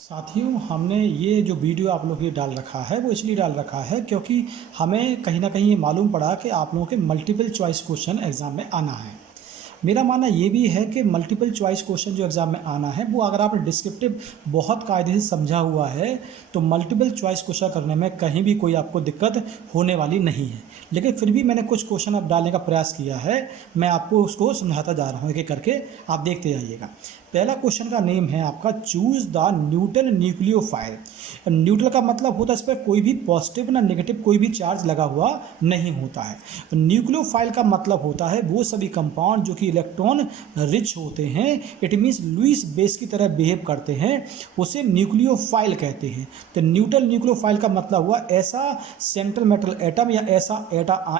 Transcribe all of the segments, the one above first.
साथियों, हमने ये जो वीडियो आप लोग ये डाल रखा है वो इसलिए डाल रखा है क्योंकि हमें कहीं ना कहीं ये मालूम पड़ा कि आप लोगों के मल्टीपल चॉइस क्वेश्चन एग्ज़ाम में आना है। मेरा मानना ये भी है कि मल्टीपल चॉइस क्वेश्चन जो एग्ज़ाम में आना है वो अगर आपने डिस्क्रिप्टिव बहुत कायदे से समझा हुआ है तो मल्टीपल चॉइस क्वेश्चन करने में कहीं भी कोई आपको दिक्कत होने वाली नहीं है। लेकिन फिर भी मैंने कुछ क्वेश्चन अब डालने का प्रयास किया है, मैं आपको उसको समझाता जा रहा हूँ एक एक करके, आप देखते जाइएगा। पहला क्वेश्चन का नेम है आपका choose the Newton nucleophile. Neutral का मतलब होता है इस पर कोई भी पॉजिटिव ना नेगेटिव कोई भी चार्ज लगा हुआ नहीं होता है। न्यूक्लियोफाइल का मतलब होता है वो सभी कंपाउंड जो कि इलेक्ट्रॉन रिच होते हैं, इट मीन्स लुईस बेस की तरह बिहेव करते हैं, उसे न्यूक्लियोफाइल कहते हैं। तो न्यूट्रल न्यूक्लियोफाइल का मतलब हुआ ऐसा सेंट्रल मेटल एटम या ऐसा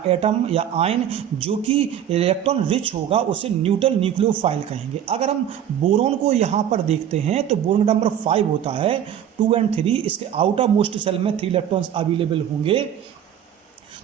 एटम या आयन जो कि इलेक्ट्रॉन रिच होगा उसे न्यूट्रल न्यूक्लियोफाइल कहेंगे। अगर हम बोरोन को यहाँ पर देखते हैं तो बोरोन नंबर 5 होता है, 2 और 3, इसके आउटर मोस्ट सेल में 3 इलेक्ट्रॉन्स अवेलेबल होंगे।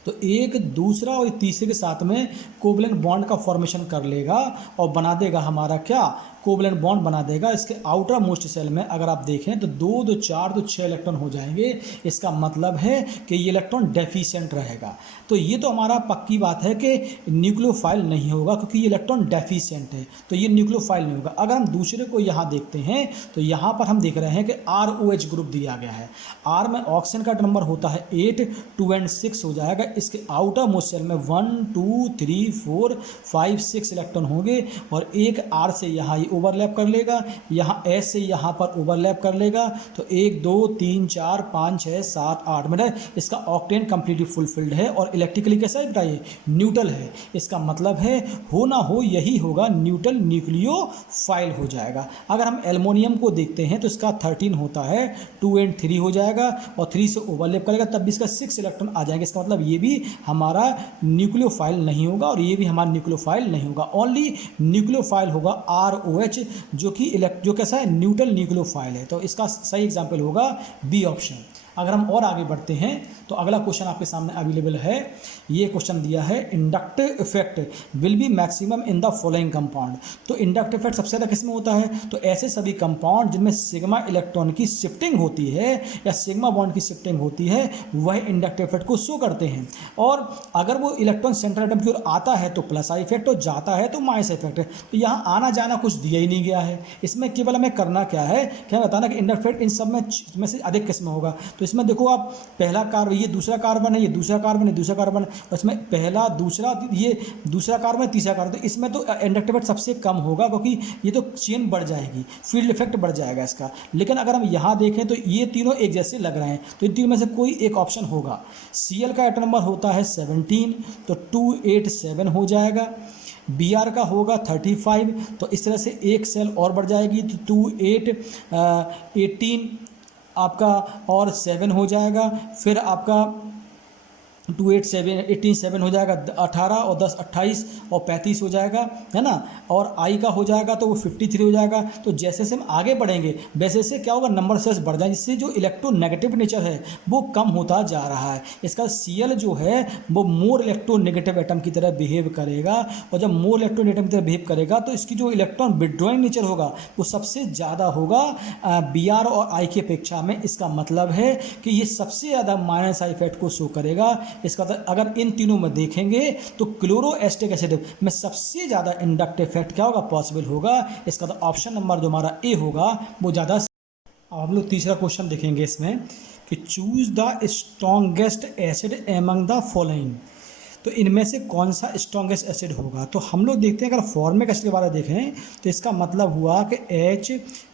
तो एक दूसरा और तीसरे के साथ में कोवलेंट बॉन्ड का फॉर्मेशन कर लेगा और बना देगा हमारा क्या, कोवलेंट बॉन्ड बना देगा। इसके आउटर मोस्ट सेल में अगर आप देखें तो 2 2 4 तो 6 इलेक्ट्रॉन हो जाएंगे। इसका मतलब है कि ये इलेक्ट्रॉन डेफिशिएंट रहेगा। तो ये तो हमारा पक्की बात है कि न्यूक्लियोफाइल नहीं होगा क्योंकि ये इलेक्ट्रॉन डेफिशिएंट है, तो ये न्यूक्लियोफाइल नहीं होगा। अगर हम दूसरे को यहाँ देखते हैं तो यहाँ पर हम देख रहे हैं कि ROH ग्रुप दिया गया है। R में ऑक्सीजन का नंबर होता है 8, 2 और 6 हो जाएगा। इसके आउटर मोस्ट सेल में 1 2 3 4 5 6 इलेक्ट्रॉन होंगे और एक R से यहाँ ये ओवरलैप कर लेगा, यहाँ S से यहाँ पर ओवरलैप कर लेगा। तो 1 2 3 4 5 6 7 8 मतलब इसका ऑक्टेन कंप्लीटली फुलफिल्ड है और इलेक्ट्रिकली कैसा है बताइए, न्यूट्रल है। इसका मतलब है हो ना हो यही होगा, न्यूट्रल न्यूक्लियोफाइल हो जाएगा। अगर हम एल्युमिनियम को देखते हैं तो इसका 13 होता है, 2 और 3 हो जाएगा और 3 से ओवरलैप करेगा तब भी इसका 6 इलेक्ट्रॉन आ जाएंगे। इसका मतलब ये भी हमारा न्यूक्लियोफाइल नहीं होगा और ये भी हमारा न्यूक्लियोफाइल नहीं होगा। ओनली न्यूक्लियोफाइल होगा ROH जो कि जो कैसा है, न्यूट्रल न्यूक्लियोफाइल है। तो इसका सही एग्जाम्पल होगा बी ऑप्शन। अगर हम और आगे बढ़ते हैं तो अगला क्वेश्चन आपके सामने अवेलेबल है। ये क्वेश्चन दिया है inductive effect will be maximum in the following compound. तो इंडक्टिव इफेक्ट सबसे ज़्यादा किसमें होता है, तो ऐसे सभी कंपाउंड जिनमें सिग्मा इलेक्ट्रॉन की शिफ्टिंग होती है या सिग्मा बॉन्ड की शिफ्टिंग होती है वह इंडक्टिव इफेक्ट को शो करते हैं। और अगर वो इलेक्ट्रॉन सेंट्रल एटम की ओर आता है तो प्लस आई इफेक्ट और जाता है तो माइनस इफेक्ट है। तो यहाँ आना जाना कुछ दिया ही नहीं गया है। इसमें केवल हमें करना क्या है, क्या बताना कि इंडक्टिव इफेक्ट इन सब में से अधिक किस्म होगा। तो इसमें देखो आप, पहला कार्बन, ये दूसरा कार्बन है, ये दूसरा कार्बन है, दूसरा कार्बन है, और इसमें पहला दूसरा, ये दूसरा कार्बन, तीसरा कार्बन। तो इसमें तो इंडक्टिव इफेक्ट सबसे कम होगा क्योंकि ये तो चेन बढ़ जाएगी, फील्ड इफेक्ट बढ़ जाएगा इसका। लेकिन अगर हम यहाँ देखें तो ये तीनों एक जैसे लग रहे हैं, तो इन तीनों में से कोई एक ऑप्शन होगा। Cl का एटम नंबर होता है 17, तो 287 हो जाएगा। Br का होगा 35, तो इस तरह से एक सेल और बढ़ जाएगी तो 18 आपका और 7 हो जाएगा। फिर आपका 18 हो जाएगा, 18 और 10 28 और 35 हो जाएगा, है ना। और आई का हो जाएगा तो वो 53 हो जाएगा। तो जैसे जैसे हम आगे बढ़ेंगे वैसे से क्या होगा, नंबर सेस बढ़ जाएंगे, जिससे जो इलेक्ट्रोनेगेटिव नेचर है वो कम होता जा रहा है। इसका Cl जो है वो मोर इलेक्ट्रोनेगेटिव एटम की तरह बिहेव करेगा, और जब मोर इलेक्ट्रोनेगेटिव की तरह बिहेव करेगा तो इसकी जो इलेक्ट्रॉन विड्रॉइंग नेचर होगा वो सबसे ज़्यादा होगा Br और आई की अपेक्षा में। इसका मतलब है कि ये सबसे ज़्यादा माइनस आई इफेक्ट को शो करेगा। इसका अगर इन तीनों में देखेंगे तो क्लोरोएस्टिक एसिड में सबसे ज़्यादा इंडक्टिव इफेक्ट क्या होगा, पॉसिबल होगा। इसका तो ऑप्शन नंबर जो हमारा ए होगा वो ज़्यादा। अब हम लोग तीसरा क्वेश्चन देखेंगे इसमें कि choose the strongest acid among the following. तो इनमें से कौन सा स्ट्रॉन्गेस्ट एसिड होगा। तो हम लोग देखते हैं, अगर फॉर्मिक एसिड के बारे में देखें तो इसका मतलब हुआ कि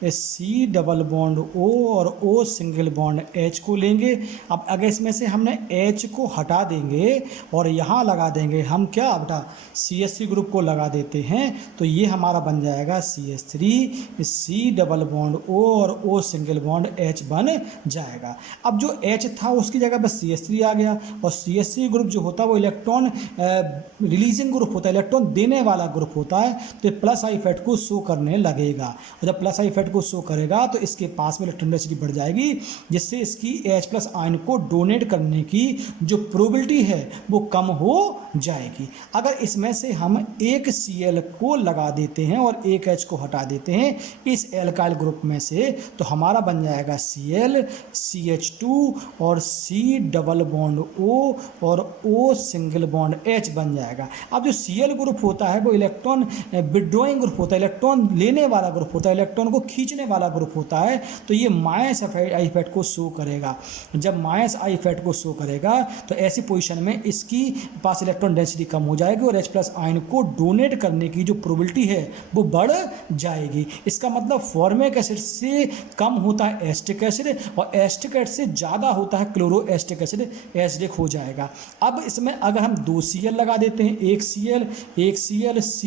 HC डबल बॉन्ड O और O सिंगल बॉन्ड H को लेंगे। अब अगर इसमें से हमने H को हटा देंगे और यहाँ लगा देंगे हम क्या बेटा, CH3 ग्रुप को लगा देते हैं तो ये हमारा बन जाएगा CH3, C double bond O और O सिंगल बॉन्ड H बन जाएगा। अब जो H था उसकी जगह बस CH3 आ गया, और CH3 ग्रुप जो होता है वो इलेक्ट्रॉन रिलीजिंग ग्रुप होता है, इलेक्ट्रॉन देने वाला ग्रुप होता है। तो प्लस आई इफेक्ट को शो करने लगेगा, और जब प्लस आई इफेक्ट को शो करेगा तो इसके पास में इलेक्ट्रॉन डेंसिटी बढ़ जाएगी, जिससे इसकी H+ आयन को डोनेट करने की जो प्रोबेबिलिटी है वो कम हो जाएगी। अगर इसमें से हम एक Cl को लगा देते हैं और एक H को हटा देते हैं इस एल्काइल ग्रुप में से, तो हमारा बन जाएगा Cl CH2 और C डबल बॉन्ड O और O सिंगल बॉन्ड H बन जाएगा। अब जो Cl ग्रुप होता है वो इलेक्ट्रॉन विड्रॉइंग ग्रुप होता है, इलेक्ट्रॉन लेने वाला ग्रुप होता है, इलेक्ट्रॉन को खींचने वाला ग्रुप होता है। तो ये माइनस आई फैट को शो करेगा। जब माइनस आई फैट को शो करेगा तो ऐसी पोजीशन में इसकी पास इलेक्ट्रॉन डेंसिटी कम हो जाएगी और H प्लस आयन को डोनेट करने की जो प्रोबेबिलिटी है वो बढ़ जाएगी। इसका मतलब फॉर्मिक एसिड से कम होता है एसिटिक एसिड और एसिटिक एसिड से ज़्यादा होता है क्लोरो एसिटिक एसिड, एसिडिक हो जाएगा। अब इसमें अगर हम 2 Cl लगा देते हैं, एक Cl C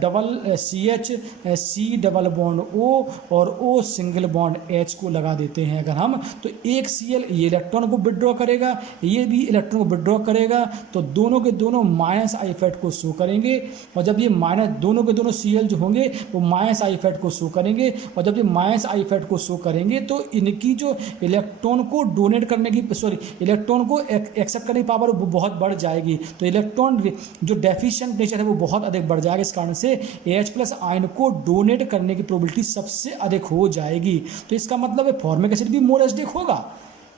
double CH C double bond O और O सिंगल बॉन्ड H को लगा देते हैं अगर हम, तो एक Cl ये इलेक्ट्रॉन को विड्रॉ करेगा, ये भी इलेक्ट्रॉन को विड्रॉ करेगा, तो दोनों के दोनों माइनस आई फैट को शो करेंगे। और जब ये माइनस दोनों के दोनों Cl जो होंगे वो माइनस आई फैट को शो करेंगे, और जब ये माइनस आई फैट को शो करेंगे तो इनकी जो इलेक्ट्रॉन को डोनेट करने की इलेक्ट्रॉन को एक्सेप्ट करने की पावर वो बहुत बढ़ जाएगी। तो इलेक्ट्रॉन जो डेफिशिएंट नेचर है वो बहुत अधिक बढ़ जाएगा। इस कारण से H प्लस आयन को डोनेट करने की प्रोबेबिलिटी सबसे अधिक हो जाएगी। तो इसका मतलब है फॉर्मिक एसिड भी मोर एसिडिक होगा,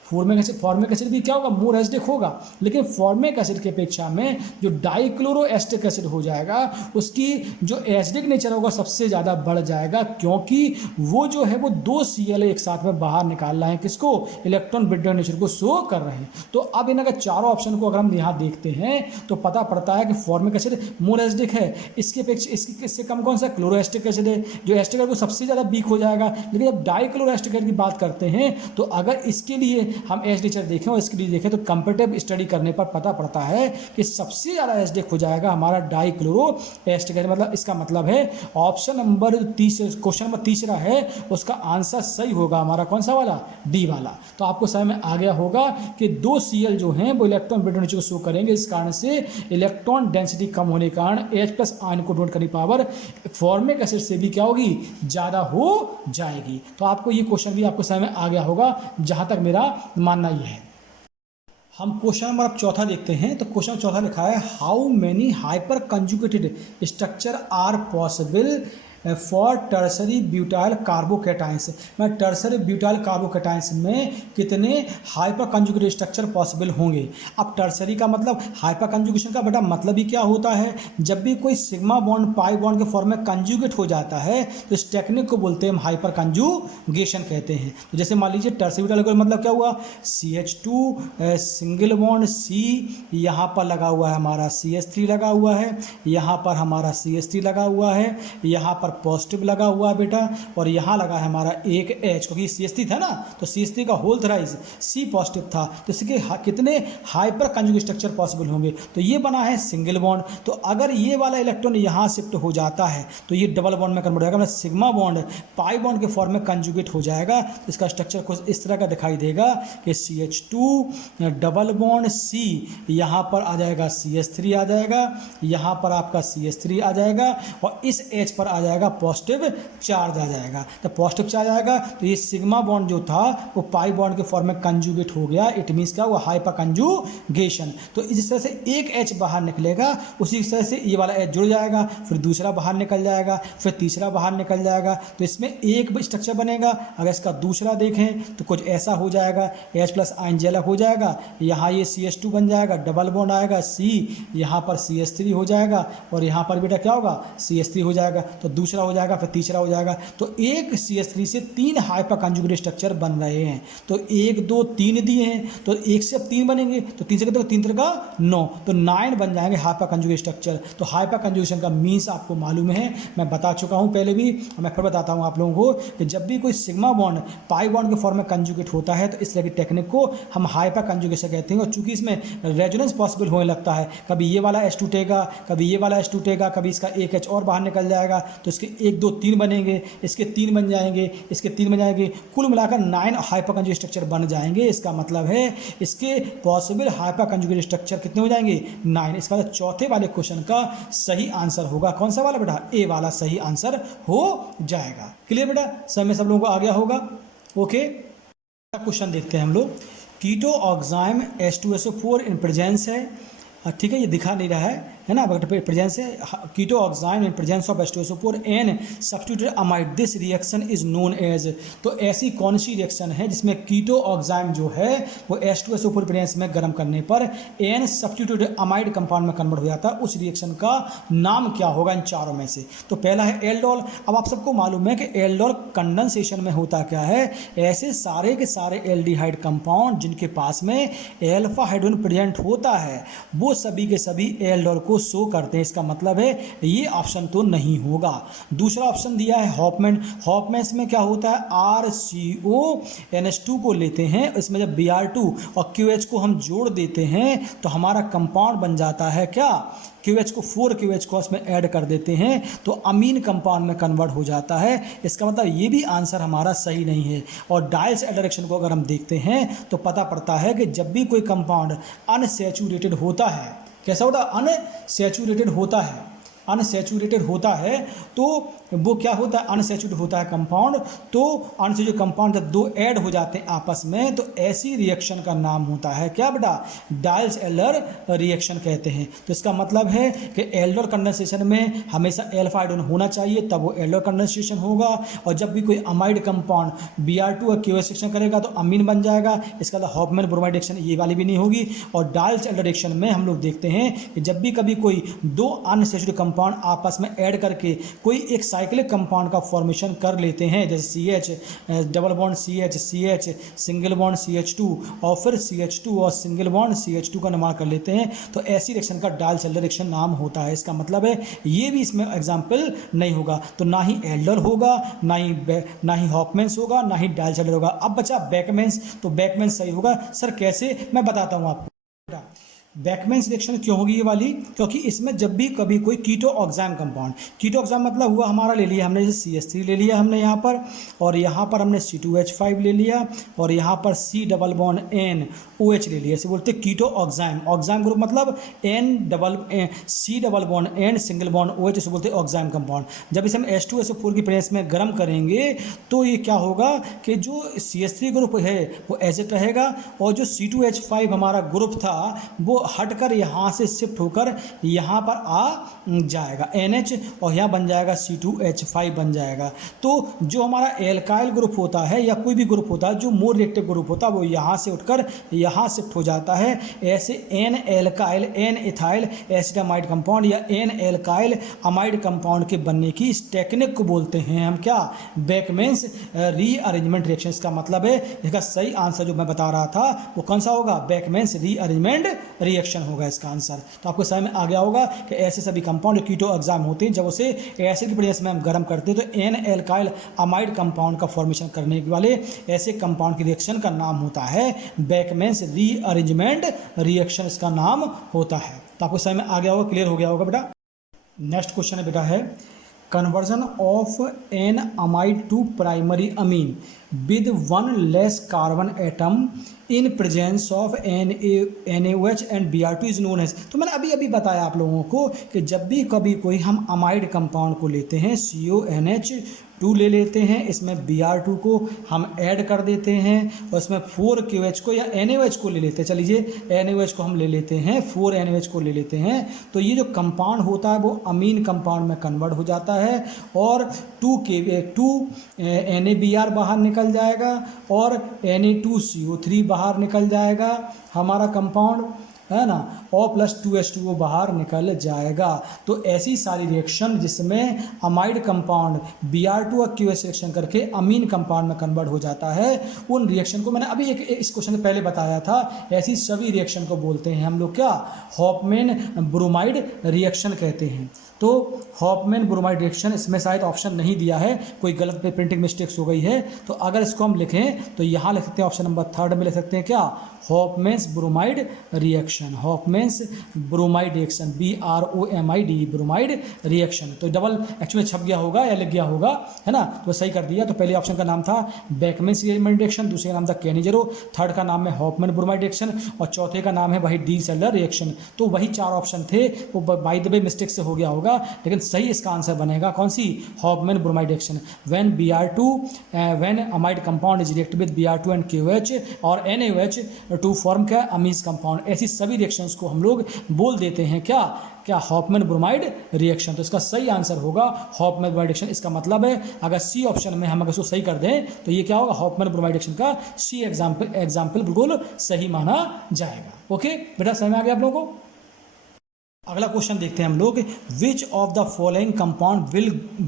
फॉर्मिक एसिड भी क्या होगा, मोर एसिडिक होगा। लेकिन फॉर्मिक एसिड की अपेक्षा में जो डाइक्लोरो एसिटिक एसिड हो जाएगा उसकी जो एसिडिक नेचर होगा सबसे ज़्यादा बढ़ जाएगा, क्योंकि वो जो है वो 2 Cl एक साथ में बाहर निकाल रहे हैं, किसको, इलेक्ट्रॉन विड्रॉइंग नेचर को शो कर रहे हैं। तो अब इन अगर चारों ऑप्शन को अगर हम यहाँ देखते हैं तो पता पड़ता है कि फॉर्मिक एसिड मोर एसिडिक है, इसके अपेक्षा इससे कम कौन सा क्लोरो एसिटिक एसिड है, जो एसिटिक है वो सबसे ज़्यादा वीक हो जाएगा। लेकिन जब डाइक्लोरो एसिटिक एसिड की बात करते हैं तो अगर इसके लिए हम एच नेचर देखें और इसके लिए देखें तो कंपेरेटिव स्टडी करने पर पता पड़ता है कि सबसे ज़्यादा एसिडिक हो जाएगा हमारा डाइक्लोरो एसिटिक एसिड। मतलब इसका मतलब है ऑप्शन नंबर 30, क्वेश्चन नंबर तीसरा है, उसका आंसर सही होगा हमारा कौन सा वाला, डी वाला। तो आपको समझ में आ गया होगा कि 2 Cl जो हैं वो इलेक्ट्रॉन विड्रॉइंग नेचर को शो करेंगे, इस कारण से इलेक्ट्रॉन डेंसिटी कम होने के कारण H प्लस आयन को डोनेट करने की पावर फॉर्मिक एसिड से भी क्या होगी, ज़्यादा हो जाएगी। तो आपको ये क्वेश्चन भी आपको समझ में आ गया होगा, जहाँ तक मेरा मानना ये है। हम क्वेश्चन नंबर अब चौथा देखते हैं। तो क्वेश्चन चौथा लिखा है, how many hyper conjugated structure are possible for tertiary butyl carbocations. मैं टर्सरी ब्यूटाइल कार्बोकैटाइंस में कितने हाइपर कंजुगेटेड स्ट्रक्चर पॉसिबल होंगे। अब टर्सरी का मतलब, हाइपर कंजुगेशन का बेटा मतलब ही क्या होता है, जब भी कोई सिग्मा बॉन्ड पाई बॉन्ड के फॉर्म में कंजुगेट हो जाता है तो इस टेक्निक को बोलते हैं हम हाइपर कंजुगेशन कहते हैं। तो जैसे मान लीजिए टर्सरी ब्यूटाइल का मतलब क्या हुआ, CH2 सिंगल बॉन्ड C, यहाँ पर लगा हुआ है हमारा CH3 लगा हुआ है, यहाँ पर हमारा CH3 लगा हुआ है, यहाँ पर पॉजिटिव लगा हुआ है बेटा, और यहाँ लगा है हमारा एक H, क्योंकि CH3 था ना तो CH3 का होल थ्राइस C पॉजिटिव था, तो इसके कितने हाइपर कंजुगेट स्ट्रक्चर पॉसिबल होंगे। तो ये बना है सिंगल बॉन्ड, तो अगर ये वाला इलेक्ट्रॉन यहाँ शिफ्ट हो जाता है तो ये डबल बॉन्ड में कन्वर्ट हो जाएगा, मतलब सिग्मा बॉन्ड पाई बॉन्ड के फॉर्म में कंजुगेट हो जाएगा। तो इसका स्ट्रक्चर कुछ इस तरह का दिखाई देगा कि CH2 डबल बॉन्ड C, यहाँ पर आ जाएगा CH3 आ जाएगा, यहाँ पर आपका CH3 आ जाएगा, और इस H पर आ जाएगा पॉजिटिव चार्ज आ जाएगा। तो पॉजिटिव चार्ज आएगा तो ये सिग्मा बॉन्ड जो था वो पाई बॉन्ड के फॉर्म में कंजुगेट हो गया, इट मीन्स क्या, वो हाइपर कंजुगेशन। तो इस तरह से एक H बाहर निकलेगा, उसी तरह से ये वाला H जुड़ जाएगा, फिर दूसरा बाहर निकल जाएगा, फिर तीसरा बाहर निकल जाएगा, तो इसमें एक स्ट्रक्चर बनेगा। अगर इसका दूसरा देखें तो कुछ ऐसा हो जाएगा, H प्लस आयन जेल हो जाएगा, यहाँ ये CH2 बन जाएगा, डबल बॉन्ड आएगा C, यहाँ पर CH3 हो जाएगा, और यहाँ पर बेटा क्या होगा, CH3 हो जाएगा, तो दूसरा हो जाएगा, फिर तीसरा हो जाएगा। तो एक CH3 से 3 हाइपर कंजुगेटेड स्ट्रक्चर बन रहे हैं। तो 1 2 3 दिए हैं, तो 1 से अब 3 बनेंगे, तो 3 से कितने, 3 3 का 9, तो 9 बन जाएंगे हाइपर कंजुगेटेड स्ट्रक्चर। तो हाइपर कंजुगेशन का मीन्स आपको मालूम है, मैं बता चुका हूँ पहले भी, और मैं फिर बताता हूँ आप लोगों को कि जब भी कोई सिग्मा बॉन्ड पाई बॉन्ड के फॉर्म में कंजुगेट होता है तो इस तरह की टेक्निक को हम हाइपर कंजुगेशन कहते हैं। और चूंकि इसमें रेजोनेंस पॉसिबल होने लगता है, कभी ये वाला H टूटेगा, कभी ये वाला H टूटेगा, कभी इसका एक H और बाहर निकल जाएगा, तो इसके 1 2 3 बनेंगे, इसके 3 बन जाएंगे, इसके 3 बन जाएंगे, कुल मिलाकर 9 हाइपर कंजुगेट स्ट्रक्चर बन जाएंगे। इसका मतलब है इसके पॉसिबल हाइपर कंजुगेट स्ट्रक्चर कितने हो जाएंगे, 9। इसका मतलब चौथे वाले क्वेश्चन का सही आंसर होगा कौन सा वाला बेटा, ए वाला सही आंसर हो जाएगा। क्लियर बेटा, समय सब लोगों को आ गया होगा। ओके, क्वेश्चन देखते हैं हम लोग। कीटो ऑक्साइम H2SO4 इन प्रेजेंस है ठीक है, ये दिखा नहीं रहा है ना, बट प्रेजेंस है keto oxime in presence of H2SO4 N substituted amide, this reaction is known as. तो ऐसी कौन सी रिएक्शन है जिसमें कीटो ऑक्साइम जो है वो H2SO4 प्रेजेंस में गर्म करने पर एन सब्स्टिट्यूटेड अमाइड कंपाउंड में कन्वर्ट हो जाता है, उस रिएक्शन का नाम क्या होगा इन चारों में से? तो पहला है एल्डोल। अब आप सबको मालूम है कि एल्डोल कंडेंसेशन में होता क्या है, ऐसे सारे के सारे एल्डिहाइड कंपाउंड जिनके पास में एल्फा हाइड्रोजन प्रेजेंट होता है वो सभी के सभी एल्डोल को शो करते हैं। इसका मतलब है ये ऑप्शन तो नहीं होगा। दूसरा ऑप्शन दिया है हॉफमैन। हॉफमैन में क्या होता है, RCONH2 को लेते हैं, इसमें जब Br2 और QH को हम जोड़ देते हैं तो हमारा कंपाउंड बन जाता है क्या, QH को 4QH को उसमें ऐड कर देते हैं तो अमीन कंपाउंड में कन्वर्ट हो जाता है। इसका मतलब ये भी आंसर हमारा सही नहीं है। और डायल्स एल्डरेक्शन को अगर हम देखते हैं तो पता पड़ता है कि जब भी कोई कंपाउंड अनसैचुरेटेड होता है, कैसा होता है, अनसैचुरेटेड होता है, अनसैचुरेटेड होता है तो वो क्या होता है, अनसैचुरेटेड होता है कंपाउंड, तो अनसैचुरेटेड कंपाउंड जब दो ऐड हो जाते हैं आपस में तो ऐसी रिएक्शन का नाम होता है क्या बेटा, डायल्स एल्डर रिएक्शन कहते हैं। तो इसका मतलब है कि एल्डर कंडेंसेशन में हमेशा एल्फा हाइड्रोजन होना चाहिए तब वो एल्डर कंडेंसेशन होगा, और जब भी कोई अमाइड कंपाउंड Br2 और QH रिएक्शन करेगा तो अमीन बन जाएगा। इसका मतलब हॉफमैन ब्रोमाइड रिएक्शन ये वाली भी नहीं होगी। और डायल्स एल्डर रिएक्शन में हम लोग देखते हैं कि जब भी कभी कोई दो अनसैचुरेटेड कंपाउंड आपस में ऐड करके कोई एक साइक्लिक कंपाउंड का फॉर्मेशन कर लेते हैं, जैसे CH double bond CH CH single bond CH2 और फिर CH2 और सिंगल बॉन्ड CH2 का निर्माण कर लेते हैं, तो ऐसी रिएक्शन का डायल्स एल्डर रिएक्शन नाम होता है। इसका मतलब है ये भी इसमें एग्जाम्पल नहीं होगा। तो ना ही एल्डर होगा, ना ही हॉफमैन्स होगा, ना ही डायल्स एल्डर होगा। अब बचा बेकमैन्स। तो बेकमैन्स सही होगा। सर कैसे, मैं बताता हूँ आपको। बेकमैन्स रिएक्शन क्यों होगी ये वाली, क्योंकि इसमें जब भी कभी कोई कीटो ऑक्साइम कंपाउंड, कीटो ऑक्साइम मतलब हुआ हमारा ले लिया हमने जैसे CH3 ले लिया हमने यहाँ पर, और यहाँ पर हमने C2H5 ले लिया, और यहाँ पर C डबल बॉन्ड NOH ले लिया, इसे बोलते हैं कीटो ऑक्साइम। ऑक्साइम ग्रुप मतलब C double bond N single bond OH, इसे बोलते हैं ऑक्साइम कंपाउंड। जब इसे हम H2SO4 की प्रेजेंस में गर्म करेंगे तो ये क्या होगा कि जो CH3 ग्रुप है वो एसिड रहेगा, और जो C2H5 हमारा ग्रुप था वो हटकर यहाँ से शिफ्ट होकर यहाँ पर आ जाएगा NH, और यहाँ बन जाएगा C2H5 बन जाएगा। तो जो हमारा एल्काइल ग्रुप होता है या कोई भी ग्रुप होता है जो मोर रिएक्टिव ग्रुप होता है वो यहाँ से उठकर यहाँ शिफ्ट हो जाता है। ऐसे N alkyl N ethyl acetamide compound या N एल्काइल अमाइड कंपाउंड के बनने की इस टेक्निक को बोलते हैं हम क्या, बेकमैन्स रीअरेंजमेंट रिएक्शन। इसका मतलब है इसका सही आंसर जो मैं बता रहा था वो कौन सा होगा, बेकमैन्स रीअरेंजमेंट रिएक्शन होगा इसका आंसर। तो आपको समझ में आ गया होगा कि ऐसे सभी कंपाउंड कीटो ऑक्साइम होते हैं जब उसे एसिड की प्रेजेंस में हम गर्म करते हैं तो N एल्काइल अमाइड कंपाउंड का फॉर्मेशन करने वाले ऐसे कंपाउंड की रिएक्शन का नाम होता है बेकमैन्स रीअरेंजमेंट रिएक्शन, इसका नाम होता है। तो आपको समझ में आ गया होगा, क्लियर हो गया होगा बेटा। नेक्स्ट क्वेश्चन है बेटा है conversion of an amide to primary amine with one less carbon atom in presence of NaOH and Br2 is known as। तो मैंने अभी बताया आप लोगों को कि जब भी कभी कोई हम अमाइड कंपाउंड को लेते हैं CONH2 ले लेते हैं, इसमें Br2 को हम ऐड कर देते हैं और इसमें 4QH को या NaOH को ले लेते हैं, चलिए NaOH को हम ले लेते हैं, 4NaOH को ले लेते हैं, तो ये जो कंपाउंड होता है वो अमीन कंपाउंड में कन्वर्ट हो जाता है और 2 NaBr बाहर निकल जाएगा और Na2CO3 बाहर निकल जाएगा हमारा कंपाउंड, है ना, और प्लस 2H2O बाहर निकल जाएगा। तो ऐसी सारी रिएक्शन जिसमें अमाइड कंपाउंड Br2 और QH रिएक्शन करके अमीन कंपाउंड में कन्वर्ट हो जाता है, उन रिएक्शन को मैंने अभी इस क्वेश्चन से पहले बताया था, ऐसी सभी रिएक्शन को बोलते हैं हम लोग क्या, हॉफमैन ब्रोमाइड रिएक्शन कहते हैं। तो हॉफमैन ब्रोमाइड रिएक्शन, इसमें शायद ऑप्शन नहीं दिया है, कोई गलत पे प्रिंटिंग मिस्टेक्स हो गई है, तो अगर इसको हम लिखें तो यहाँ लिख सकते हैं ऑप्शन नंबर 3 में लिख सकते हैं क्या, Hofmann's bromide reaction, Hofmann's bromide reaction BROMID bromide reaction. तो डबल एक्चुअली छप गया होगा या लिख गया होगा, है ना, तो सही कर दिया। तो पहले ऑप्शन का नाम था बेकमैन्स रिएक्शन, दूसरे का नाम था केनिजेरो, थर्ड का नाम है हॉफमैन ब्रोमाइड रिएक्शन और चौथे का नाम है वही डी सेल्लर रिएक्शन। तो वही 4 ऑप्शन थे, वो बाय द वे मिस्टेक से हो गया होगा, होगा, लेकिन सही इसका आंसर बनेगा कौन सी, Hofmann bromide reaction. When Br2 when amide compound is react with Br2 and KOH और NaOH टू फॉर्म क्या, अमीज कंपाउंड। ऐसी सभी रिएक्शंस को हम लोग बोल देते हैं क्या, क्या हॉफमैन ब्रोमाइड रिएक्शन। तो इसका सही आंसर होगा हॉफमैन ब्रोमाइड रिएक्शन। इसका मतलब है अगर सी ऑप्शन में हम अगर इसको सही कर दें तो ये क्या होगा, हॉफमैन ब्रोमाइड रिएक्शन का सी एग्जाम्पल बिल्कुल सही माना जाएगा। ओके बेटा, समझ में आ गया आप लोगों को। अगला क्वेश्चन देखते हैं हम लोग, विच of the following compound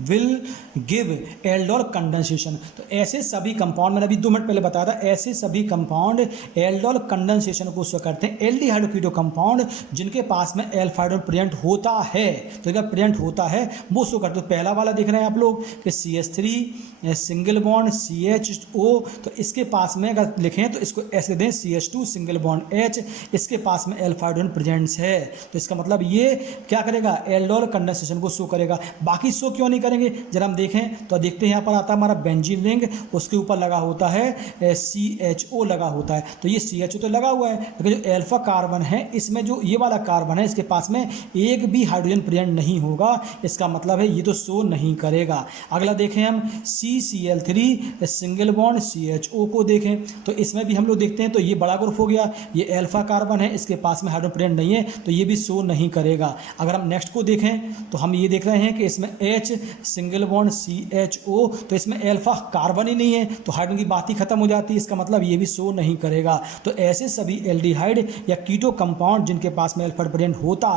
will give aldol condensation. तो ऐसे सभी कंपाउंड, मैंने अभी 2 मिनट पहले बताया था, ऐसे सभी कंपाउंड एल्डोल कंडेंसेशन को शो करते हैं। एल्डिहाइड कीटो कंपाउंड जिनके पास में एल्फाइडोल प्रेजेंट होता है, तो क्या प्रेजेंट होता है वो शो करते हैं। तो पहला वाला देख रहे हैं आप लोग कि CH3 सिंगल बॉन्ड CHO, तो इसके पास में अगर लिखें तो इसको ऐसे दें CH2 सिंगल बॉन्ड H, इसके पास में एल्फाइडोल प्रेजेंस है, तो इसका मतलब ये क्या करेगा, एल्डोल कंडेंसेशन को शो करेगा। बाकी शो क्यों नहीं करेंगे, जरा हम देखें तो देखते हैं यहाँ पर आता है हमारा बेंजीन रिंग, उसके ऊपर लगा होता है CHO लगा होता है, तो ये CHO तो लगा हुआ है, लेकिन जो एल्फा कार्बन है इसमें जो ये वाला कार्बन है इसके पास में एक भी हाइड्रोजन प्रेजेंट नहीं होगा, इसका मतलब है ये तो शो नहीं करेगा। अगला देखें हम CCl3 सिंगल बॉन्ड CHO को देखें तो इसमें भी हम लोग देखते हैं तो ये बड़ा ग्रुप हो गया, ये एल्फा कार्बन है, इसके पास में हाइड्रोजन प्रेजेंट नहीं है, तो ये भी शो नहीं करेगा। अगर हम नेक्स्ट को देखें तो हम ये देख रहे हैं कि इसमें H सिंगल बॉन्ड CHO, तो इसमें एल्फा कार्बन ही नहीं है, तो हाइड्रोजन की बात ही खत्म हो जाती है, इसका मतलब ये भी शो नहीं करेगा। तो ऐसे सभी एल्डिहाइड या कीटो कंपाउंड जिनके पास में एल्फा प्रेजेंट होता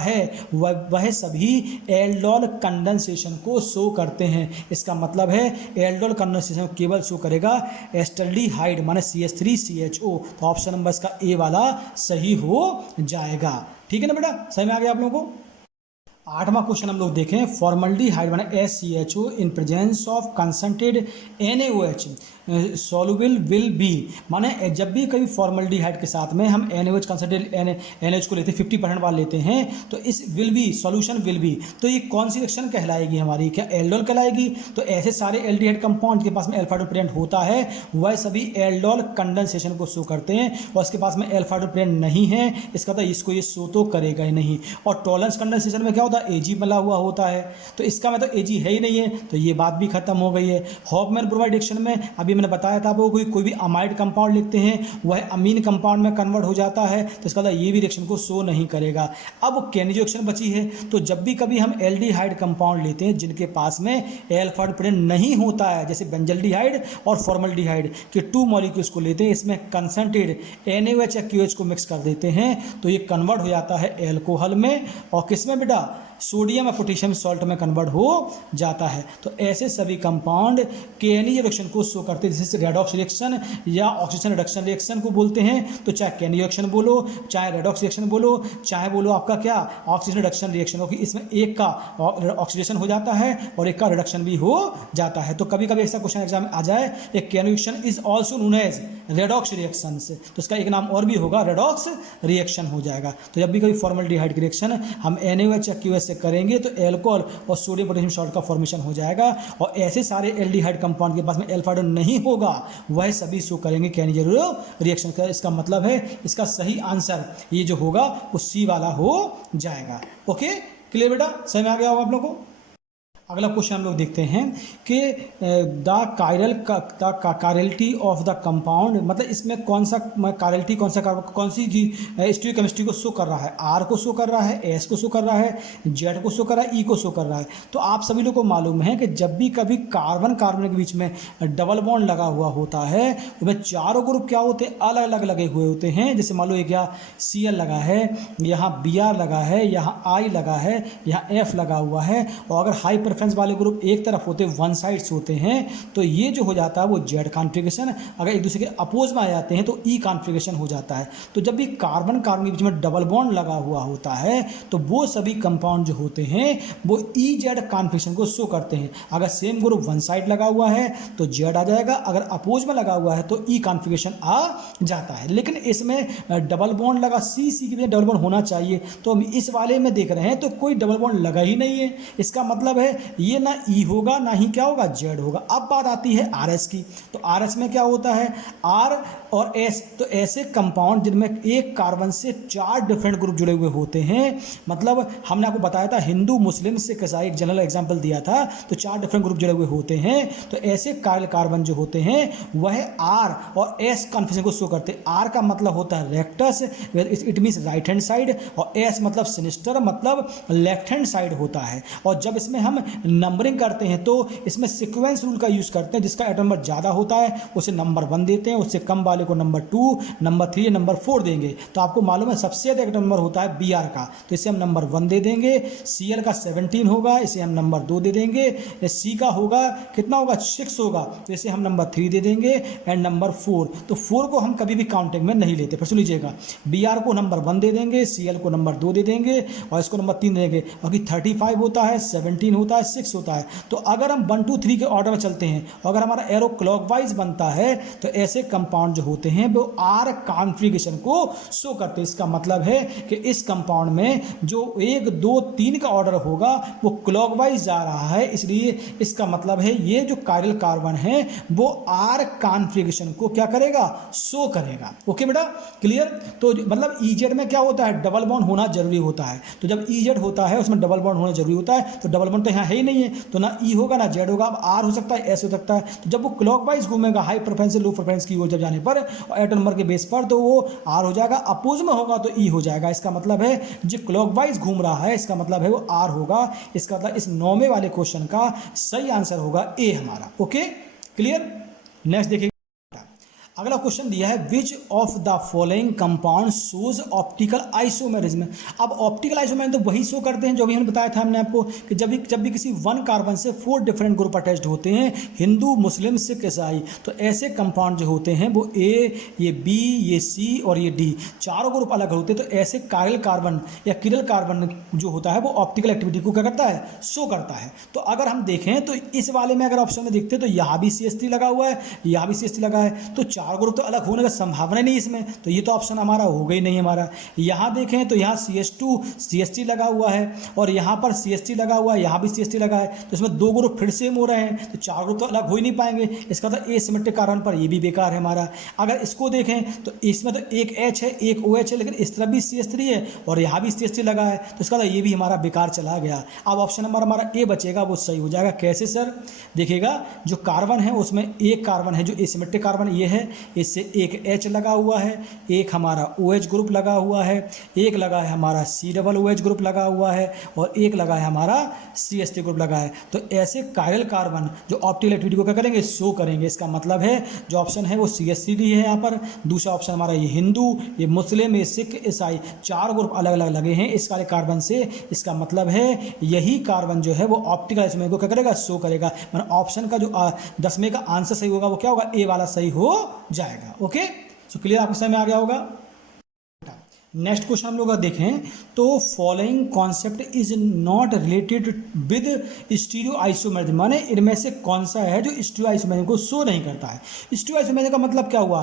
है वह सभी एल्डोल कंडेंसेशन को शो करते हैं। इसका मतलब है एल्डोल कंडेंसेशन केवल शो करेगा एस्टल्डिहाइड माने CH3CHO, तो ऑप्शन नंबर इसका ए वाला सही हो जाएगा। ठीक है ना बेटा, सही में आ गया आप लोगों को। 8वां क्वेश्चन हम लोग देखें, फॉर्मल्डिहाइड माने SCHO in presence of concentrated NaOH soluble will be, माने जब भी कभी फॉर्मल्डिहाइड के साथ में हम NaOH कंसंट्रेटेड NaOH को लेते हैं 50% वाला लेते हैं, तो इस will be solution will be, तो ये कौन सी रिएक्शन कहलाएगी हमारी, क्या एल्डोल कहलाएगी। तो ऐसे सारे एल्डिहाइड कंपाउंड के पास में एल्फा प्रेजेंट होता है वह सभी एल्डोल कंडेंसेशन को शो करते हैं, और इसके पास में एल्फा प्रेजेंट नहीं है, इसका मतलब इसको ये शो तो करेगा ही नहीं। और टॉलरेंस कंडेंसेशन में क्या होता है, Ag मिला हुआ होता है, तो इसका मतलब Ag है ही नहीं है, तो ये बात भी खत्म हो गई है। हॉफमैन ब्रोमाइड रिएक्शन में अभी मैंने बताया था आपको, कोई भी अमाइड कंपाउंड लिखते हैं वह अमीन कंपाउंड में कन्वर्ट हो जाता है, तो इसका मतलब ये भी रिएक्शन को शो नहीं करेगा। अब केनिजो रिएक्शन बची है, तो जब भी कभी हम एल्डिहाइड कंपाउंड लेते हैं जिनके पास में एल्फा प्रेजेंट नहीं होता है, जैसे बेंजल्डिहाइड और फॉर्मल्डिहाइड के 2 मॉलिक्यूल्स को लेते हैं, इसमें कंसंट्रेटेड NaOH या QH को मिक्स कर देते हैं, तो ये कन्वर्ट हो जाता है एल्कोहल में, और किसमें बेटा, सोडियम और पोटेशियम सॉल्ट में कन्वर्ट हो जाता है। तो ऐसे सभी कंपाउंड केनिजो रिएक्शन को शो करते हैं, जैसे रेडॉक्स रिएक्शन या ऑक्सीजन रिडक्शन रिएक्शन को बोलते हैं, तो चाहे केनिजो रिएक्शन बोलो, चाहे रेडॉक्स रिएक्शन बोलो, चाहे बोलो आपका क्या ऑक्सीजन रिडक्शन रिएक्शन हो, कि इसमें एक का ऑक्सीडेशन हो जाता है और एक का रिडक्शन भी हो जाता है। तो कभी कभी ऐसा क्वेश्चन एग्जाम में आ जाए, एक Cannizzaro reaction is also known as redox reaction से, तो इसका एक नाम और भी होगा, रेडॉक्स रिएक्शन हो जाएगा। तो जब भी कभी फॉर्मल्डिहाइड की रिएक्शन हम NaOH या QH से करेंगे तो एल्कोहल और सोडियम पोटेशियम सॉल्ट का फॉर्मेशन हो जाएगा, और ऐसे सारे एल्डिहाइड कंपाउंड के पास में एल्फा नहीं होगा वह सभी शो करेंगे केनिजो रिएक्शन का। इसका मतलब है इसका सही आंसर ये जो होगा वो सी वाला हो जाएगा। ओके, क्लियर बेटा, समझ में आ गया होगा आप लोगों को। अगला क्वेश्चन हम लोग देखते हैं कि the chirality of the compound, मतलब इसमें कौन सा कायरलिटी कौन सी स्टीरियोकेमिस्ट्री को शो कर रहा है, R को शो कर रहा है, S को शो कर रहा है, Z को शो कर रहा है, E को शो कर रहा है। तो आप सभी लोग को मालूम है कि जब भी कभी कार्बन कार्बन के बीच में डबल बॉन्ड लगा हुआ होता है उसमें चारों ग्रुप क्या होते हैं, अलग अलग लगे हुए होते हैं। जैसे मान लो एक यहाँ Cl लगा है, यहाँ Br लगा है, यहाँ I लगा है, यहाँ F लगा हुआ है, और अगर हाई प्रेफरेंस वाले ग्रुप एक तरफ होते हैं, वन साइड्स होते हैं, तो ये जो हो जाता है वो Z कॉन्फ़िगरेशन, अगर एक दूसरे के अपोज में आ जाते हैं तो E कॉन्फ़िगरेशन हो जाता है। तो जब भी कार्बन कार्बन के बीच में डबल बॉन्ड लगा हुआ होता है तो वो सभी कंपाउंड जो होते हैं वो EZ कॉन्फ़िगरेशन को शो करते हैं। अगर सेम ग्रुप वन साइड लगा हुआ है तो Z आ जाएगा, अगर अपोज में लगा हुआ है तो E कॉन्फ़िगरेशन आ जाता है। लेकिन इसमें डबल बॉन्ड लगा, C के बीच डबल बॉन्ड होना चाहिए, तो हम इस वाले में देख रहे हैं तो कोई डबल बॉन्ड लगा ही नहीं है। इसका मतलब है ये ना ई होगा ना ही क्या होगा जेड होगा। अब बात आती है आर एस की, तो आर एस में क्या होता है आर और एस, तो ऐसे कंपाउंड जिनमें एक कार्बन से 4 डिफरेंट ग्रुप जुड़े हुए होते हैं, मतलब हमने आपको बताया था हिंदू मुस्लिम सिख ईसाई, एक जनरल एग्जांपल दिया था, तो 4 डिफरेंट ग्रुप जुड़े हुए होते हैं। तो ऐसे कायल कार्बन जो होते हैं वह आर और एस कॉन्फिगरेशन को शो करते हैं। आर का मतलब होता है rectus, it means right hand side, और एस मतलब सिनिस्टर मतलब लेफ्ट हैंड साइड होता है। और जब इसमें हम नंबरिंग करते हैं तो इसमें सीक्वेंस रूल का यूज करते हैं, जिसका एटम नंबर ज़्यादा होता है उसे नंबर 1 देते हैं, उससे कम वाले को नंबर 2, नंबर 3, नंबर 4 देंगे। तो आपको मालूम है सबसे ज़्यादा एटम नंबर होता है बी आर का, तो इसे हम नंबर 1 दे देंगे। सी एल का 17 होगा, इसे हम नंबर 2 दे देंगे। सी का होगा कितना होगा 6 होगा, तो इसे हम नंबर 3 दे देंगे। एंड नंबर 4, तो 4 को हम कभी भी काउंटिंग में नहीं लेते, फिर सुन लीजिएगा, बी आर को नंबर 1 दे देंगे, सी एल को नंबर 2 दे देंगे और इसको नंबर 3 देंगे। बाकी 35 होता है, 17 होता है, 6 होता है। तो अगर हम 1 2 3 के ऑर्डर में चलते हैं, अगर हमारा एरो क्लॉकवाइज बनता है तो ऐसे कंपाउंड जो होते हैं वो आर कॉन्फ़िगरेशन को शो करते हैं। इसका मतलब है कि इस कंपाउंड में जो 1 2 3 का ऑर्डर होगा वो क्लॉकवाइज जा रहा है, इसलिए इसका मतलब है ये जो कायरल कार्बन है वो आर कॉन्फ़िगरेशन को क्या करेगा, शो करेगा। ओके बेटा, क्लियर। तो मतलब ईजेड में क्या होता है, डबल बॉन्ड होना जरूरी होता है। तो जब ईजेड होता है उसमें डबल बॉन्ड होना जरूरी होता है, तो डबल बॉन्ड तो यहाँ है ही नहीं है, तो ना ई होगा ना जेड होगा। अब आर हो सकता है, एस हो सकता है। तो जब वो क्लॉकवाइज घूमेगा हाई प्रेफरेंस से लो प्रेफरेंस की ओर जब जाने पर और एटम नंबर के बेस पर, तो वो आर हो जाएगा, अपोज में होगा तो ई हो जाएगा। इसका मतलब है जो क्लॉकवाइज घूम रहा है इसका मतलब है वो आर होगा। इसका मतलब इस 9वें वाले क्वेश्चन का सही आंसर होगा ए हमारा। Okay, clear. नेक्स्ट देखिए, अगला क्वेश्चन दिया है विच of the following compound shows optical isomerism. अब ऑप्टिकल आइसोमेरिज्म तो वही शो करते हैं जो भी हमने बताया था हमने आपको कि जब भी किसी 1 कार्बन से 4 डिफरेंट ग्रुप अटैच्ड होते हैं, हिंदू मुस्लिम सिख ईसाई, तो ऐसे कंपाउंड जो होते हैं वो ए, ये बी, ये सी और ये डी, चारों ग्रुप अलग होते हैं। तो ऐसे कायरल कार्बन या किरल कार्बन जो होता है वो ऑप्टिकल एक्टिविटी को क्या करता है, शो करता है। तो अगर हम देखें तो इस वाले में अगर ऑप्शन में देखते हैं तो यहाँ भी CH3 लगा हुआ है, यहाँ भी CH3 लगा है, तो 4 ग्रुप तो अलग होने का संभावना नहीं इसमें, तो ये तो ऑप्शन हमारा हो गई नहीं हमारा। यहाँ देखें तो यहाँ CH2 CH3 लगा हुआ है और यहाँ पर CH3 लगा हुआ है, यहाँ भी CH3 लगा है, तो इसमें 2 ग्रुप फिर सेम हो रहे हैं, तो 4 ग्रुप तो अलग हो ही नहीं पाएंगे। इसका तो एसिमेट्रिक कार्बन पर ये भी बेकार है हमारा। अगर इसको देखें तो इसमें तो एक H है एक OH है, लेकिन इस तरफ भी CH3 है और यहाँ भी CH3 लगा है, तो इसका तो ये भी हमारा बेकार चला गया। अब ऑप्शन नंबर हमारा ए बचेगा, वो सही हो जाएगा। कैसे सर, देखिएगा जो कार्बन है उसमें एक कार्बन है जो एसिमेट्रिक कार्बन ये है, इससे एक H लगा हुआ है, एक हमारा OH ग्रुप लगा हुआ है, एक लगा है हमारा COOH ग्रुप लगा हुआ है और एक लगा है हमारा CH3 ग्रुप लगा है। तो ऐसे कायरल कार्बन जो ऑप्टिकल एक्टिविटी को क्या करेंगे, शो करेंगे। इसका मतलब है जो ऑप्शन है वो CH3 है यहाँ पर। दूसरा ऑप्शन हमारा ये हिंदू, ये मुस्लिम, ये सिख, ईसाई, 4 ग्रुप अलग अलग लगे हैं इस वाले कार्बन से। इसका मतलब है यही कार्बन जो है वो ऑप्टिकल आइसोमेर को क्या करेगा, शो करेगा। मतलब ऑप्शन का जो 10वें का आंसर सही होगा वो क्या होगा, ए वाला सही हो जाएगा। ओके, सो क्लियर, आपको समझ में आ गया होगा। नेक्स्ट क्वेश्चन हम लोग देखें तो following concept is not related with stereo isomerism, माने इनमें से कौन सा है जो स्टीरियो आइसोमेरिज्म को शो नहीं करता है। स्टीरियो आइसोमेरिज्म का मतलब क्या हुआ,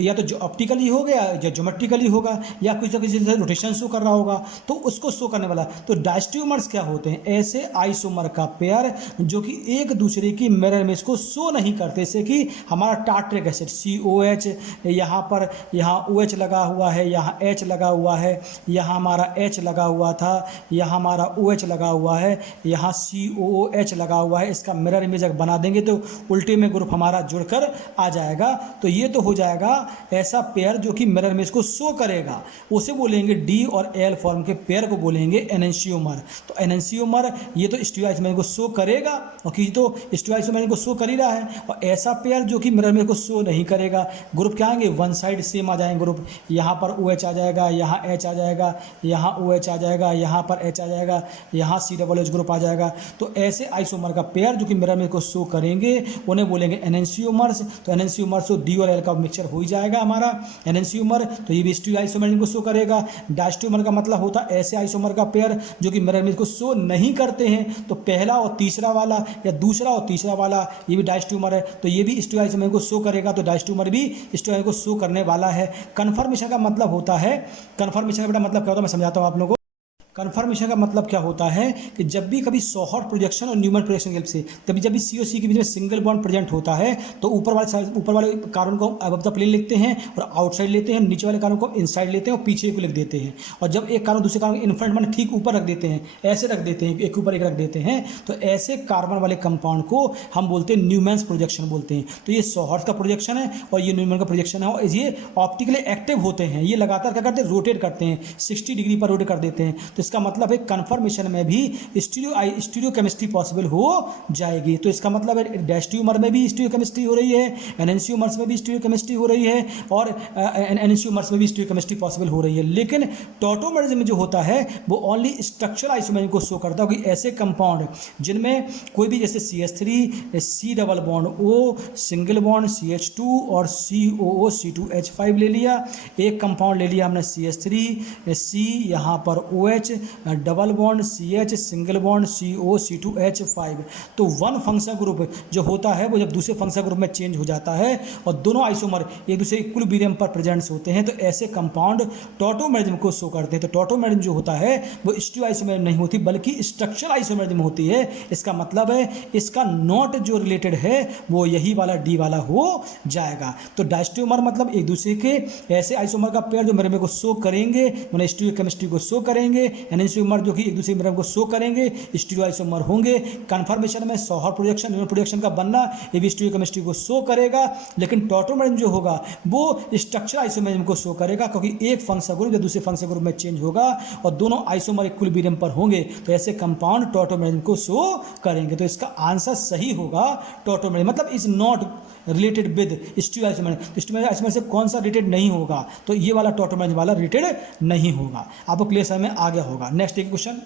या तो ऑप्टिकली हो गया या ज्योमेट्रिकली होगा या किसी से रोटेशन शो कर रहा होगा, तो उसको शो करने वाला। तो डायस्टियोमर्स क्या होते हैं, ऐसे आइसोमर का पेयर जो कि एक दूसरे की मिरर इमेज को शो नहीं करते। जैसे कि हमारा टार्ट्रिक एसिड COH, यहाँ पर यहाँ OH लगा हुआ है, यहाँ H लगा हुआ है, यहाँ हमारा H लगा हुआ था, यहाँ हमारा OH लगा हुआ है, यहाँ COOH लगा हुआ है। इसका मिरर इमेज अगर बना देंगे तो उल्टे में ग्रुप हमारा जुड़कर आ जाएगा। तो ये तो हो जाएगा ऐसा पेयर जो कि मिरर इमेज को शो करेगा, उसे बोलेंगे D और L फॉर्म के पेयर को बोलेंगे एनेंशियोमर। तो एनेंशियोमर ये तो स्टीरियो आइसोमेर को शो करेगा और कि तो स्टीरियो आइसोमेर को शो कर ही रहा है। और ऐसा पेयर जो कि मिरर इमेज को शो नहीं करेगा, ग्रुप क्या आएंगे, वन साइड सेम आ जाएंगे ग्रुप। यहाँ पर OH आ जाएगा, यहाँ H आ जाएगा, यहाँ OH आ जाएगा, यहाँ पर H आ जाएगा, यहाँ COOH ग्रुप आ जाएगा। तो ऐसे आइसोमर का पेयर जो कि मिरर इमेज को शो करेंगे उन्हें बोलेंगे एनेंशियोमर्स। तो एनेंशियोमर्स तो D और L का मिक्सचर हो ही जाएगा हमारा एनेंशियोमर। तो ये भी स्टीरियो आइसोमर को शो करेगा। डायस्टियोमर का मतलब होता है ऐसे आइसोमर का पेयर जो कि मिरर इमेज को शो नहीं करते हैं। तो पहला और तीसरा वाला या दूसरा और तीसरा वाला ये भी डायस्टियोमर है, तो ये भी स्टीरियो आइसोमर को शो करेगा। तो डायस्टियोमर भी स्टीरियो को शो करने वाला है। कन्फर्मेशन का मतलब होता है, कन्फर्मेशन का मतलब क्या होता है मैं समझाता हूँ आप लोगों को। कन्फर्मेशन का मतलब क्या होता है कि जब भी कभी सॉहर्ट प्रोजेक्शन और न्यूमैन प्रोजेक्शन की हेल्प से तभी जब भी सी और सी के बीच में सिंगल बॉन्ड प्रेजेंट होता है तो ऊपर वाले कार्बन को अबव द प्लेन लिखते हैं और आउटसाइड लेते हैं, नीचे वाले कार्बन को इनसाइड लेते हैं और पीछे को लिख देते हैं। और जब एक कार्बन दूसरे कार्बन इन फ्रंट में ठीक ऊपर रख देते हैं, ऐसे रख देते हैं, एक ऊपर एक रख देते हैं, तो ऐसे कार्बन वाले कंपाउंड को हम बोलते हैं न्यूमैन्स प्रोजेक्शन बोलते हैं। तो ये सॉहर्ट का प्रोजेक्शन है और ये न्यूमैन का प्रोजेक्शन है, और ये ऑप्टिकली एक्टिव होते हैं। ये लगातार क्या करते हैं, रोटेट करते हैं, 60 डिग्री पर रोटेट कर देते हैं। तो इसका मतलब है कन्फर्मेशन में भी स्टीरियो केमिस्ट्री पॉसिबल हो जाएगी। तो इसका मतलब है डैश ट्यूमर में भी स्टीरियो केमिस्ट्री हो रही है, एनेंशियोमर्स में भी स्टीरियो केमिस्ट्री हो रही है, और एनेंशियोमर्स में भी स्टीरियो केमिस्ट्री पॉसिबल हो रही है। लेकिन टॉटोमरिज्म में जो होता है वो ओनली स्ट्रक्चरल आइसोमरिज्म को शो करता है कि ऐसे कंपाउंड जिनमें कोई भी जैसे CH3 C double bond O single bond CH2 और COO C2H5 ले लिया, एक कंपाउंड ले लिया हमने CH3 C यहाँ पर OH double bond CH single bond CO C2H5। तो वन फंक्शनल ग्रुप जो होता है वो जब दूसरे फंक्शनल ग्रुप में चेंज हो जाता है और दोनों आइसोमर एक दूसरे इक्विलिब्रियम पर प्रेजेंट्स होते हैं तो ऐसे कंपाउंड टॉटोमरिज्म को शो करते हैं। तो टॉटोमरिज्म जो होता है वो स्टीरियो आइसोमरिज्म नहीं होती बल्कि स्ट्रक्चरल आइसोमरिज्म होती है। इसका मतलब है इसका नॉट जो रिलेटेड है वो यही वाला डी वाला हो जाएगा। तो डायस्टियोमर मतलब एक दूसरे के ऐसे आइसोमर का पेयर जो मेरे को शो करेंगे, मैंने स्टीरियो केमिस्ट्री को शो करेंगे, एनेंशियोमर जो कि एक दूसरे मेरे को शो करेंगे, स्टीरियो आइसोमर होंगे। कन्फर्मेशन में सॉहर्ट प्रोजेक्शन न्यूमैन प्रोजेक्शन का बनना ये भी स्टीरियो केमिस्ट्री को शो करेगा। लेकिन टॉटोमरिज्म जो होगा वो स्ट्रक्चरल आइसोमरिज्म को शो करेगा क्योंकि एक फंक्शनल ग्रुप जब दूसरे फंक्शनल ग्रुप में चेंज होगा और दोनों आइसोमर इक्विलिब्रियम पर होंगे तो ऐसे कंपाउंड टॉटोमरिज्म को शो करेंगे। तो इसका आंसर सही होगा टॉटोमरिज्म, मतलब is not related with stereo isomer. Stereo isomer से कौन सा रिलेटेड नहीं होगा, तो ये वाला टॉटोमरिज्म वाला रिलेटेड नहीं होगा। आपको क्लियर समझ में आ गया होगा। नेक्स्ट एक क्वेश्चन।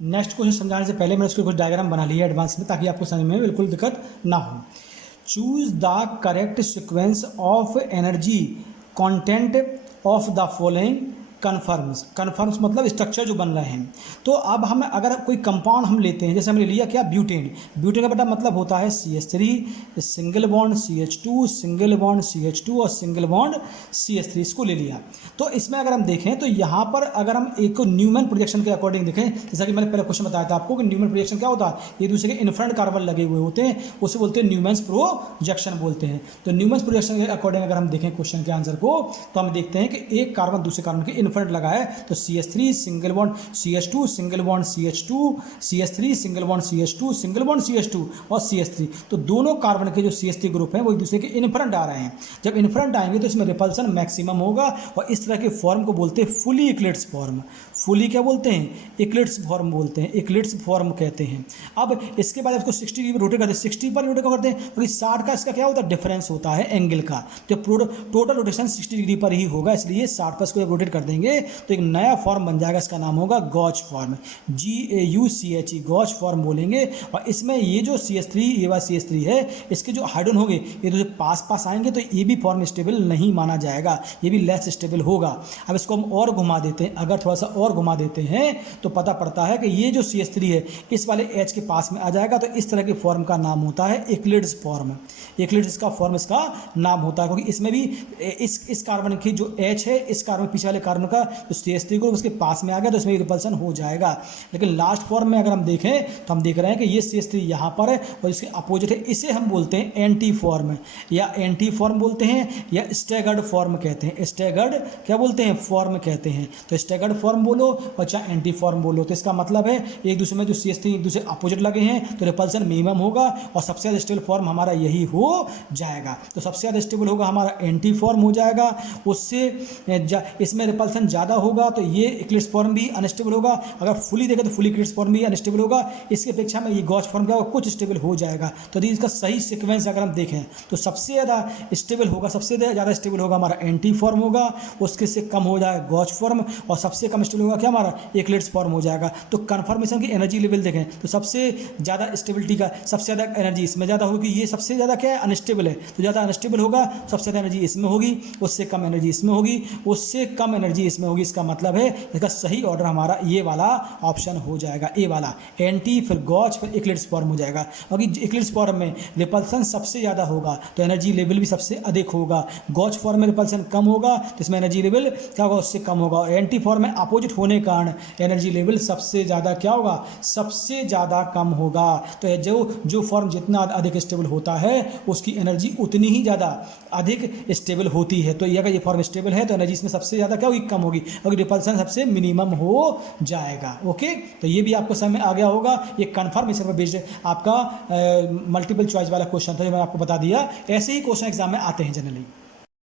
नेक्स्ट क्वेश्चन समझाने से पहले मैंने इसको कुछ डायग्राम बना लिया एडवांस में ताकि आपको समझ में बिल्कुल दिक्कत ना हो। Choose the correct sequence of energy content of the following confirms मतलब स्ट्रक्चर जो बन रहे हैं। तो अब हम अगर कोई कंपाउंड हम लेते हैं, जैसे हमने लिया क्या ब्यूटेन, ब्यूटेन का बेटा मतलब होता है CH3 single bond CH2 single bond CH2 और सिंगल बॉन्ड CH3, इसको ले लिया। तो इसमें अगर हम देखें तो यहाँ पर अगर हम एक न्यूमैन प्रोजेक्शन के अकॉर्डिंग देखें, जैसा कि मैंने पहले क्वेश्चन बताया था आपको कि न्यूमैन प्रोजेक्शन क्या होता है, एक दूसरे के इनफ्रंट कार्बन लगे हुए होते हैं, उसे बोलते हैं न्यूमैन्स प्रोजेक्शन बोलते हैं। तो न्यूमैन्स प्रोजेक्शन के अकॉर्डिंग अगर हम देखें क्वेश्चन के आंसर को तो हम देखते हैं कि एक कार्बन दूसरे कार्बन के इनफ्रंट लगा है, तो CH3 single bond CH2 single bond CH2 CH3 single bond CH2 single bond CH2 और CH3। तो दोनों कार्बन के जो CH3 ग्रुप हैं वो एक दूसरे के इनफ्रंट आ रहे हैं। जब इनफ्रंट आएंगे तो इसमें रिपल्सन मैक्सिमम होगा और इस तरह के फॉर्म को बोलते हैं फुली इक्लिप्स फॉर्म। फुली क्या बोलते हैं, इक्लिप्स फॉर्म बोलते हैं, इक्लिप्स फॉर्म कहते हैं। अब इसके बाद इसको 60 डिग्री रोटेट करते हैं, 60 पर रोटेट करते हैं क्योंकि 60 का इसका क्या होता है डिफरेंस होता है एंगल का, जो टोटल रोटेशन 60 डिग्री पर ही होगा, इसलिए 60 पर इसको रोटेट कर देंगे तो एक नया फॉर्म बन जाएगा, इसका नाम होगा गॉच फॉर्म, GAUCHE गॉच फॉर्म बोलेंगे। और इसमें ये जो CH3 ये वाला CH3 है इसके जो हाइड्रोजन होंगे ये तो पास पास आएंगे तो ये भी फॉर्म स्टेबल नहीं माना जाएगा, ये भी लेस स्टेबल होगा। अब इसको हम और घुमा देते हैं, अगर थोड़ा सा और घुमा देते हैं तो पता पड़ता है कि ये जो CH3 है इस वाले H के पास में आ जाएगा, तो इस तरह के फॉर्म का नाम होता है इक्लिड्स फॉर्म। इक्लिड्स का फॉर्म इसका नाम होता है क्योंकि इसमें भी इस कार्बन की जो H है इस कार्बन पीछे वाले कार्बन का जो CH3 ग्रुप उसके पास में आ गया तो इसमें रिपल्सन हो जाएगा। लेकिन लास्ट फॉर्म में अगर हम देखें तो हम देख रहे हैं कि ये CH3 यहाँ पर है और इसके अपोजिट है, इसे हम बोलते हैं एंटी फॉर्म या एंटी फॉर्म बोलते हैं या स्टैगर्ड फॉर्म कहते हैं। स्टैगर्ड क्या बोलते हैं, फॉर्म कहते हैं। तो स्टैगर्ड फॉर्म बोलो और चाहे एंटी फॉर्म बोलो, तो इसका मतलब है एक दूसरे में जो CH3 एक दूसरे अपोजिट लगे हैं तो रिपल्सन मिनिमम होगा और सबसे ज़्यादा स्टेबल फॉर्म हमारा यही हो जाएगा। तो सबसे ज़्यादा स्टेबल होगा हमारा एंटी फॉर्म हो जाएगा, उससे इसमें रिपल्सन ज़्यादा होगा तो ये इक्लिप्स फॉर्म भी अनस्टेबल होगा। अगर फुली देखें तो फुली इक्लिप्स फॉर्म भी अनस्टेबल होगा, इसकी अपेक्षा में ये गॉच फॉर्म क्या होगा, कुछ स्टेबल हो जाएगा। तो यदि इसका सही सीक्वेंस अगर हम देखें तो सबसे ज़्यादा स्टेबल होगा, सबसे ज़्यादा स्टेबल होगा हमारा एंटी फॉर्म होगा, उसके से कम हो जाएगा गॉच फॉर्म और सबसे कम स्टेबल होगा क्या हमारा इक्लिप्स फॉर्म हो जाएगा। तो कन्फर्मेशन की एनर्जी लेवल देखें तो सबसे ज़्यादा स्टेबिलिटी का सबसे ज़्यादा एनर्जी इसमें ज़्यादा होगी, ये सबसे ज़्यादा क्या है अनस्टेबल है, तो ज़्यादा अनस्टेबल होगा, सबसे ज़्यादा एनर्जी इसमें होगी, उससे कम एनर्जी इसमें होगी, उससे कम एनर्जी एनर्जी इसमें होगी, इसका मतलब है इसका सही ऑर्डर हमारा ये वाला ऑप्शन हो जाएगा, ए वाला, एंटी फिर गॉच फिर इक्लिप्स फॉर्म हो जाएगा। क्योंकि इक्लिप्स फॉर्म में रिपल्सन सबसे ज़्यादा होगा तो एनर्जी लेवल भी सबसे अधिक होगा, गॉच फॉर्म में रिपल्सन कम होगा तो इसमें एनर्जी लेवल क्या होगा, उससे कम होगा, और एंटी फॉर्म में अपोजिट होने के कारण एनर्जी लेवल सबसे ज़्यादा क्या होगा, सबसे ज़्यादा कम होगा। तो जो फॉर्म जितना अधिक स्टेबल होता है उसकी एनर्जी उतनी ही ज़्यादा अधिक स्टेबल होती है। तो ये अगर ये फॉर्म स्टेबल है तो एनर्जी इसमें सबसे ज़्यादा क्या होगी, कम होगी, और रिपल्सन सबसे मिनिमम हो जाएगा। ओके, तो ये भी आपको समझ में आ गया होगा। ये कन्फर्मेशन पर बेस्ड आपका मल्टीपल चॉइस वाला क्वेश्चन था जो मैंने आपको बता दिया। ऐसे ही क्वेश्चन एग्जाम में आते हैं जनरली।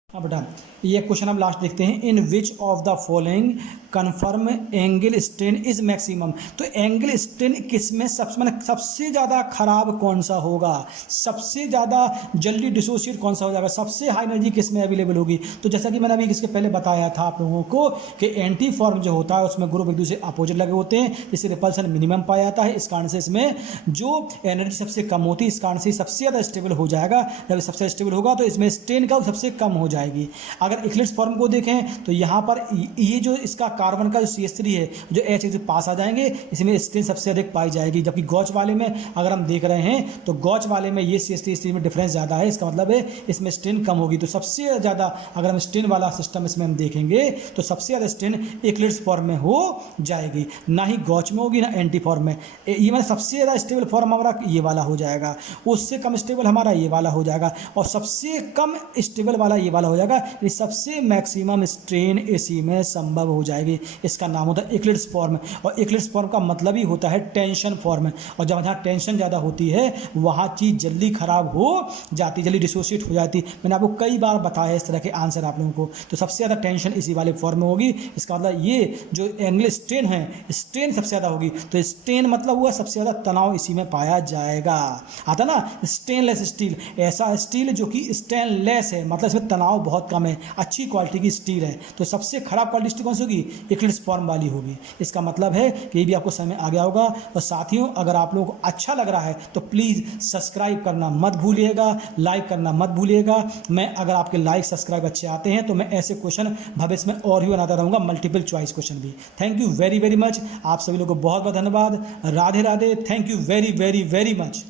अब बेटा ये क्वेश्चन हम लास्ट देखते हैं, in which of the following conform angle strain is maximum. तो एंगल स्ट्रेन किसमें सबसे ज़्यादा खराब कौन सा होगा, सबसे ज़्यादा जल्दी डिसोशिएट कौन सा हो जाएगा, सबसे हाई एनर्जी किस में अवेलेबल होगी। तो जैसा कि मैंने अभी इसके पहले बताया था आप लोगों को कि एंटी फॉर्म जो होता है उसमें ग्रुप एक दूसरे अपोजिट लगे होते हैं, जिससे रिपल्सन मिनिमम पाया जाता है। इस कारण से इसमें जो एनर्जी सबसे कम होती है, इस कारण से सबसे ज़्यादा स्टेबल हो जाएगा। जब सबसे स्टेबल होगा तो इसमें स्ट्रेन का सबसे कम हो जाएगी। अगर इक्लिप्स फॉर्म को देखें तो यहाँ पर ये जो इसका कार्बन का जो CH3 है, जो H के पास आ जाएंगे, इसमें स्ट्रेन सबसे अधिक पाई जाएगी। जबकि गॉच वाले में अगर हम देख रहे हैं तो गॉच वाले में ये CH3 में डिफरेंस ज़्यादा है, इसका मतलब है इसमें स्ट्रेन कम होगी। तो सबसे ज़्यादा अगर हम स्ट्रेन वाला सिस्टम इसमें हम देखेंगे तो सबसे ज़्यादा स्ट्रेन इक्लिप्स फॉर्म में हो जाएगी, ना ही गॉच में होगी ना एंटी फॉर्म में। ये मतलब सबसे ज़्यादा स्टेबल फॉर्म हमारा ये वाला हो जाएगा, उससे कम स्टेबल हमारा ये वाला हो जाएगा, और सबसे कम स्टेबल वाला ये वाला हो जाएगा। ये सबसे मैक्सिमम स्ट्रेन इसी में संभव हो जाएगी। इसका नाम होता है इक्लिप्स फॉर्म, और इक्लिप्स फॉर्म का मतलब ही होता है टेंशन फॉर्म। और जब जहाँ टेंशन ज़्यादा होती है वहाँ चीज़ जल्दी खराब हो जाती, जल्दी डिसोशिएट हो जाती। मैंने आपको कई बार बताया इस तरह के आंसर आप लोगों को। तो सबसे ज़्यादा टेंशन इसी वाले फॉर्म में होगी। इसका मतलब ये जो एंगल स्ट्रेन है, स्ट्रेन सबसे ज़्यादा होगी। तो स्ट्रेन मतलब हुआ सबसे ज़्यादा तनाव इसी में पाया जाएगा। आता ना, स्टेनलेस स्टील, ऐसा स्टील जो कि स्टेनलेस है, मतलब इसमें तनाव बहुत कम है, अच्छी क्वालिटी की स्टील है। तो सबसे खराब क्वालिटी स्टील कौन सी होगी, इक्लिप्स फॉर्म वाली होगी। इसका मतलब है कि ये भी आपको समझ में आ गया होगा। और साथियों, अगर आप लोगों को अच्छा लग रहा है तो प्लीज़ सब्सक्राइब करना मत भूलिएगा, लाइक करना मत भूलिएगा। मैं अगर आपके लाइक सब्सक्राइब अच्छे आते हैं तो मैं ऐसे क्वेश्चन भविष्य में और भी बनाता रहूँगा, मल्टीपल चॉइस क्वेश्चन भी। Thank you very very much. आप सभी लोगों को बहुत बहुत धन्यवाद। Radhe Radhe. Thank you very very very much.